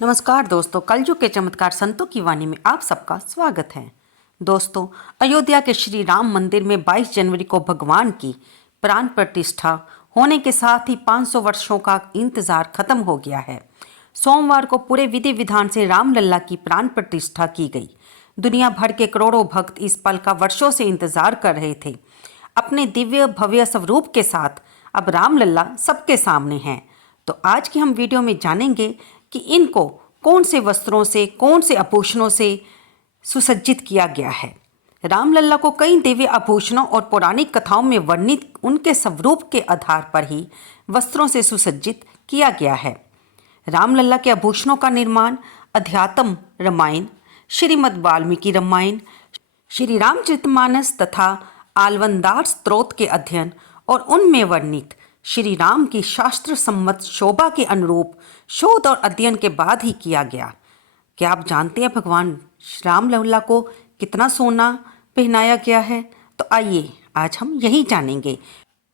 नमस्कार दोस्तों, कलयुग के चमत्कार संतों की वाणी में आप सबका स्वागत है। दोस्तों, अयोध्या के श्री राम मंदिर में 22 जनवरी को भगवान की प्राण प्रतिष्ठा होने के साथ ही 500 वर्षों का इंतजार खत्म हो गया है। सोमवार को पूरे विधि विधान से रामलला की प्राण प्रतिष्ठा की गई। दुनिया भर के करोड़ों भक्त इस पल का वर्षों से इंतजार कर रहे थे। अपने दिव्य भव्य स्वरूप के साथ अब रामलला सबके सामने हैं। तो आज की हम वीडियो में जानेंगे कि इनको कौन से वस्त्रों से, कौन से आभूषणों से सुसज्जित किया गया है। रामलला को कई दिव्य आभूषणों और पौराणिक कथाओं में वर्णित उनके स्वरूप के आधार पर ही वस्त्रों से सुसज्जित किया गया है। रामलला के आभूषणों का निर्माण अध्यात्म रामायण, श्रीमद् वाल्मीकि रामायण, श्री रामचरितमानस तथा आलवंदार स्त्रोत के अध्ययन और उनमें वर्णित श्री राम की शास्त्र सम्मत शोभा के अनुरूप शोध और अध्ययन के बाद ही किया गया। क्या आप जानते हैं भगवान रामलला को कितना सोना पहनाया गया है? तो आइए आज हम यही जानेंगे।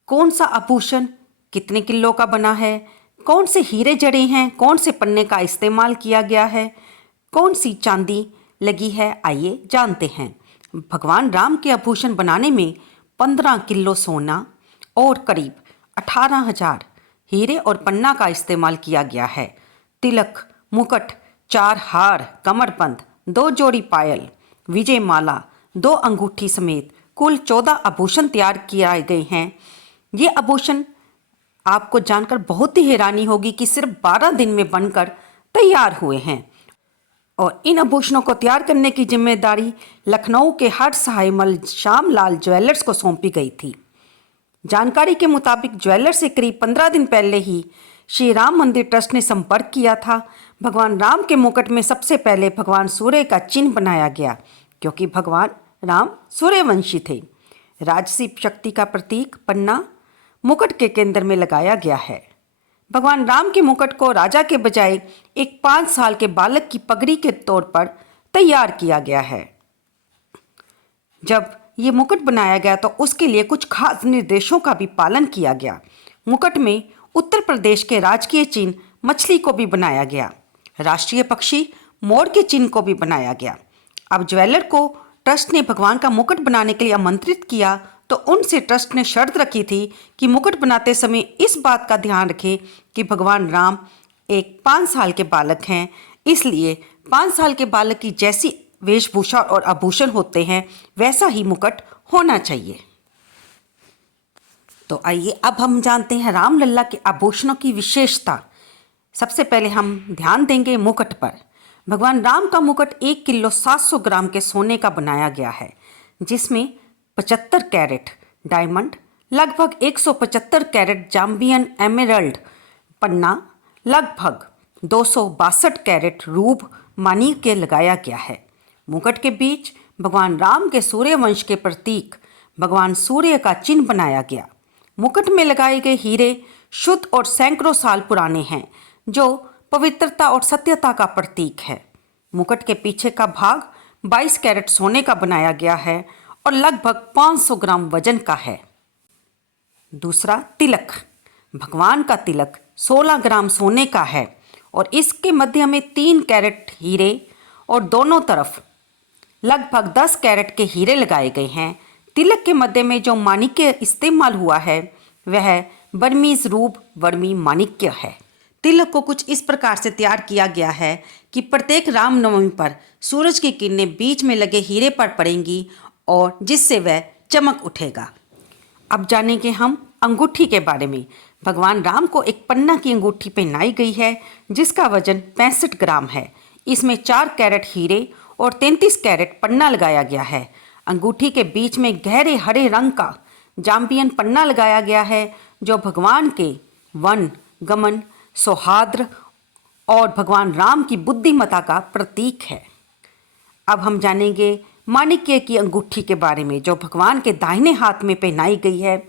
कौन सा आभूषण कितने किलो का बना है, कौन से हीरे जड़े हैं, कौन से पन्ने का इस्तेमाल किया गया है, कौन सी चांदी लगी है, आइए जानते हैं। भगवान राम के आभूषण बनाने में 15 किलो सोना और करीब 18,000 हीरे और पन्ना का इस्तेमाल किया गया है। तिलक, मुकुट, 4 हार, कमरबंद, 2 जोड़ी पायल, विजय माला, 2 अंगूठी समेत कुल 14 आभूषण तैयार किए गए हैं। ये आभूषण आपको जानकर बहुत ही हैरानी होगी कि सिर्फ 12 दिन में बनकर तैयार हुए हैं। और इन आभूषणों को तैयार करने की जिम्मेदारी लखनऊ के हर सहायमल श्यामलाल ज्वेलर्स को सौंपी गई थी। जानकारी के मुताबिक ज्वेलर से करीब 15 दिन पहले ही श्री राम मंदिर ट्रस्ट ने संपर्क किया था। भगवान राम के मुकुट में सबसे पहले भगवान सूर्य का चिन्ह बनाया गया, क्योंकि भगवान राम सूर्यवंशी थे। राजसी शक्ति का प्रतीक पन्ना मुकुट के केंद्र में लगाया गया है। भगवान राम के मुकुट को राजा के बजाय एक 5 साल के बालक की पगड़ी के तौर पर तैयार किया गया है। जब ये मुकुट बनाया गया तो उसके लिए कुछ खास निर्देशों का भी पालन किया गया। मुकुट में उत्तर प्रदेश के राजकीय चिन्ह मछली को भी बनाया गया। राष्ट्रीय पक्षी मोर के चिन्ह को भी बनाया गया। अब ज्वेलर को ट्रस्ट ने भगवान का मुकुट बनाने के लिए आमंत्रित किया तो उनसे ट्रस्ट ने शर्त रखी थी कि मुकुट बनाते समय इस बात का ध्यान रखें कि भगवान राम एक 5 साल के बालक हैं, इसलिए 5 साल के बालक की जैसी वेशभूषा और आभूषण होते हैं वैसा ही मुकुट होना चाहिए। तो आइए अब हम जानते हैं रामलला के आभूषणों की विशेषता। सबसे पहले हम ध्यान देंगे मुकुट पर। भगवान राम का मुकुट 1 किलो 700 ग्राम के सोने का बनाया गया है, जिसमें 75 कैरेट डायमंड, लगभग 175 कैरेट जाम्बियन एमेरल्ड पन्ना, लगभग 262 कैरेट रूब माणिक्य लगाया गया है। मुकुट के बीच भगवान राम के सूर्यवंश के प्रतीक भगवान सूर्य का चिन्ह बनाया गया। मुकुट में लगाए गए हीरे शुद्ध और सैकड़ों साल पुराने हैं, जो पवित्रता और सत्यता का प्रतीक है। मुकुट के पीछे का भाग 22 कैरेट सोने का बनाया गया है और लगभग 500 ग्राम वजन का है। दूसरा, तिलक। भगवान का तिलक 16 ग्राम सोने का है और इसके मध्य में 3 कैरेट हीरे और दोनों तरफ लगभग 10 कैरेट के हीरे लगाए गए हैं। तिलक के मध्य में जो माणिक्य इस्तेमाल हुआ है वह बर्मीज रूप वर्मी माणिक्य है। तिलक को कुछ इस प्रकार से तैयार किया गया है कि प्रत्येक रामनवमी पर सूरज की किरणें बीच में लगे हीरे पर पड़ेंगी और जिससे वह चमक उठेगा। अब जानेंगे हम अंगूठी के बारे में। भगवान राम को एक पन्ना की अंगूठी पहनाई गई है जिसका वजन 65 ग्राम है। इसमें 4 कैरेट हीरे और 33 कैरेट पन्ना लगाया गया है। अंगूठी के बीच में गहरे हरे रंग का जाम्बियन पन्ना लगाया गया है, जो भगवान के वन गमन, सौहार्द और भगवान राम की बुद्धिमत्ता का प्रतीक है। अब हम जानेंगे माणिक्य की अंगूठी के बारे में, जो भगवान के दाहिने हाथ में पहनाई गई है,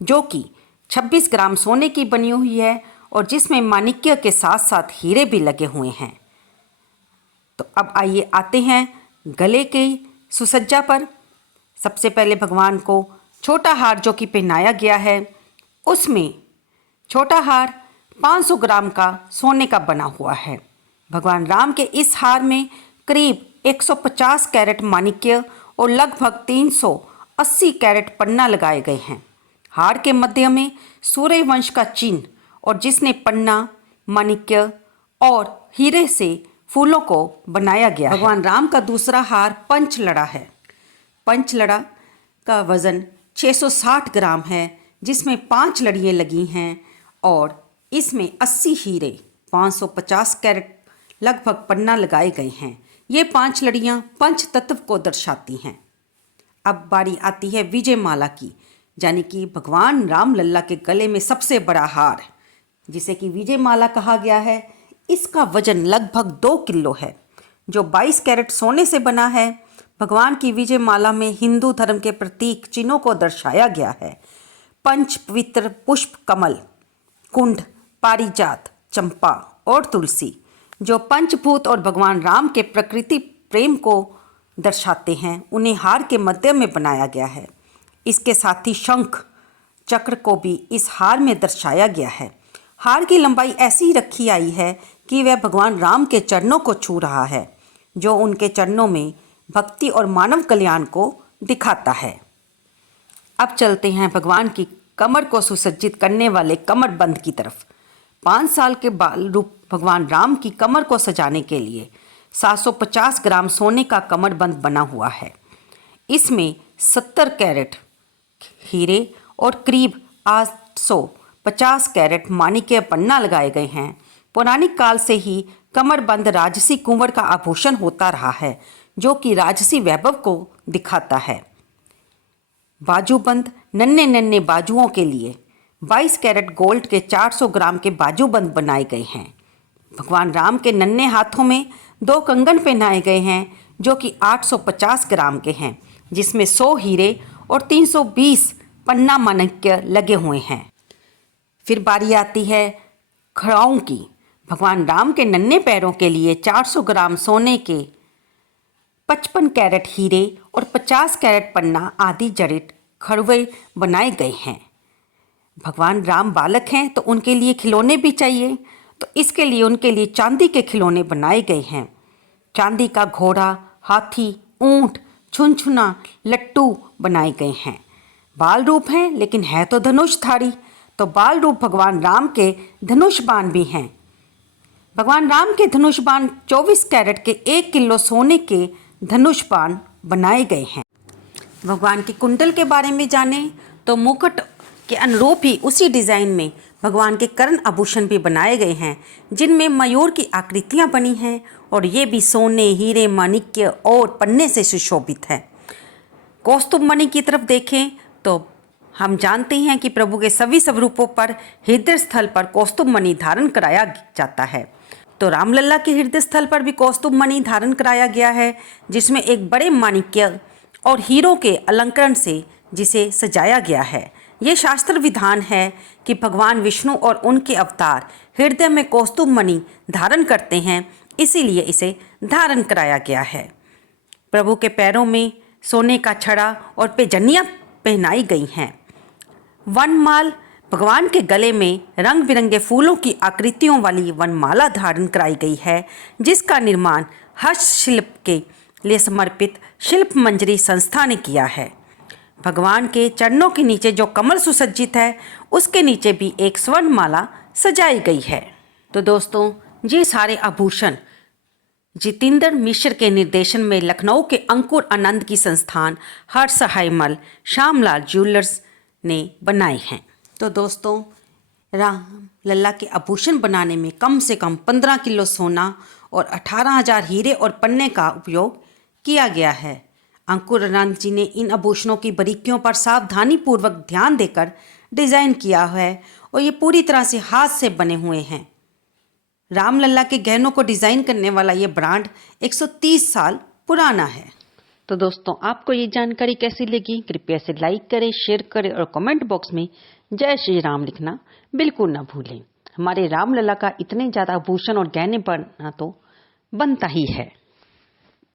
जो कि 26 ग्राम सोने की बनी हुई है और जिसमें माणिक्य के साथ साथ हीरे भी लगे हुए हैं। तो अब आइए आते हैं गले की सुसज्जा पर। सबसे पहले भगवान को छोटा हार जो कि पहनाया गया है, उसमें छोटा हार 500 ग्राम का सोने का बना हुआ है। भगवान राम के इस हार में करीब 150 कैरेट माणिक्य और लगभग 380 कैरेट पन्ना लगाए गए हैं। हार के मध्य में सूर्य वंश का चिन्ह और जिसने पन्ना, माणिक्य और हीरे से फूलों को बनाया गया है। भगवान राम का दूसरा हार पंचलड़ा है। पंचलड़ा का वजन 660 ग्राम है, जिसमें 5 लड़ियाँ लगी हैं और इसमें 80 हीरे, 550 कैरेट लगभग पन्ना लगाए गए हैं। ये 5 लड़ियाँ पंच तत्व को दर्शाती हैं। अब बारी आती है विजय माला की, यानी कि भगवान राम लल्ला के गले में सबसे बड़ा हार, जिसे कि विजय माला कहा गया है। इसका वजन लगभग 2 किलो है, जो 22 कैरेट सोने से बना है। भगवान की विजय माला में हिंदू धर्म के प्रतीक चिन्हों को दर्शाया गया है। पंच पवित्र पुष्प कमल, कुंड, पारिजात, चंपा और तुलसी, जो पंचभूत और भगवान राम के प्रकृति प्रेम को दर्शाते हैं, उन्हें हार के मध्य में बनाया गया है। इसके साथ ही शंख चक्र को भी इस हार में दर्शाया गया है। हार की लंबाई ऐसी ही रखी आई है कि वह भगवान राम के चरणों को छू रहा है, जो उनके चरणों में भक्ति और मानव कल्याण को दिखाता है। अब चलते हैं भगवान की कमर को सुसज्जित करने वाले कमरबंद की तरफ। 5 साल के बाल रूप भगवान राम की कमर को सजाने के लिए 750 ग्राम सोने का कमरबंद बना हुआ है। इसमें 70 कैरेट हीरे और करीब 850 कैरेट माणिक्य पन्ना लगाए गए हैं। पौराणिक काल से ही कमरबंद राजसी कुंवर का आभूषण होता रहा है, जो कि राजसी वैभव को दिखाता है। बाजूबंद नन्हे नन्हे बाजुओं के लिए 22 कैरेट गोल्ड के 400 ग्राम के बाजूबंद बनाए गए हैं। भगवान राम के नन्हे हाथों में 2 कंगन पहनाए गए हैं, जो कि 850 ग्राम के हैं, जिसमें 100 हीरे और 320 पन्ना माणिक्य लगे हुए हैं। फिर बारी आती है खड़ाओं की। भगवान राम के नन्हे पैरों के लिए 400 ग्राम सोने के 55 कैरेट हीरे और 50 कैरेट पन्ना आदि जड़ित खड़वे बनाए गए हैं। भगवान राम बालक हैं तो उनके लिए खिलौने भी चाहिए, तो इसके लिए उनके लिए चांदी के खिलौने बनाए गए हैं। चांदी का घोड़ा, हाथी, ऊंट, छुनछुना, लट्टू बनाए गए हैं। बाल रूप हैं लेकिन है तो धनुषधारी, तो बाल रूप भगवान राम के धनुष बाण भी हैं। भगवान राम के धनुष बाण 24 कैरेट के 1 किलो सोने के धनुष बाण बनाए गए हैं। भगवान की कुंडल के बारे में जानें तो मुकुट के अनुरूप ही उसी डिज़ाइन में भगवान के कर्ण आभूषण भी बनाए गए हैं, जिनमें मयूर की आकृतियां बनी हैं और ये भी सोने, हीरे, माणिक्य और पन्ने से सुशोभित है। कौस्तुभ मणि की तरफ देखें तो हम जानते हैं कि प्रभु के सभी स्वरूपों पर हृदय स्थल पर कौस्तुभ मणि धारण कराया जाता है। तो रामलला के हृदय स्थल पर भी कौस्तुभ मणि धारण कराया गया है, जिसमें एक बड़े माणिक्य और हीरों के अलंकरण से जिसे सजाया गया है। ये शास्त्र विधान है कि भगवान विष्णु और उनके अवतार हृदय में कौस्तुभ मणि धारण करते हैं, इसीलिए इसे धारण कराया गया है। प्रभु के पैरों में सोने का छड़ा और पैजनियाँ पहनाई गई हैं। वनमाल, भगवान के गले में रंग बिरंगे फूलों की आकृतियों वाली वनमाला धारण कराई गई है, जिसका निर्माण हस्तशिल्प के लिए समर्पित शिल्प मंजरी संस्था ने किया है। भगवान के चरणों के नीचे जो कमल सुसज्जित है, उसके नीचे भी एक स्वर्ण माला सजाई गई है। तो दोस्तों, ये सारे आभूषण जितेंद्र मिश्र के निर्देशन में लखनऊ के अंकुर आनंद की संस्थान हरसहायमल श्यामलाल ज्वेलर्स ने बनाए हैं। तो दोस्तों, राम लल्ला के आभूषण बनाने में कम से कम 15 किलो सोना और 18,000 हीरे और पन्ने का उपयोग किया गया है। अंकुर आनंद जी ने इन आभूषणों की बारीकियों पर सावधानी पूर्वक ध्यान देकर डिज़ाइन किया है और ये पूरी तरह से हाथ से बने हुए हैं। रामलला के गहनों को डिज़ाइन करने वाला ये ब्रांड 130 साल पुराना है। तो दोस्तों, आपको ये जानकारी कैसी लगी? कृपया से लाइक करें, शेयर करें और कमेंट बॉक्स में जय श्री राम लिखना बिल्कुल ना भूलें। हमारे रामलला का इतने ज़्यादा आभूषण और गहने बनना तो बनता ही है।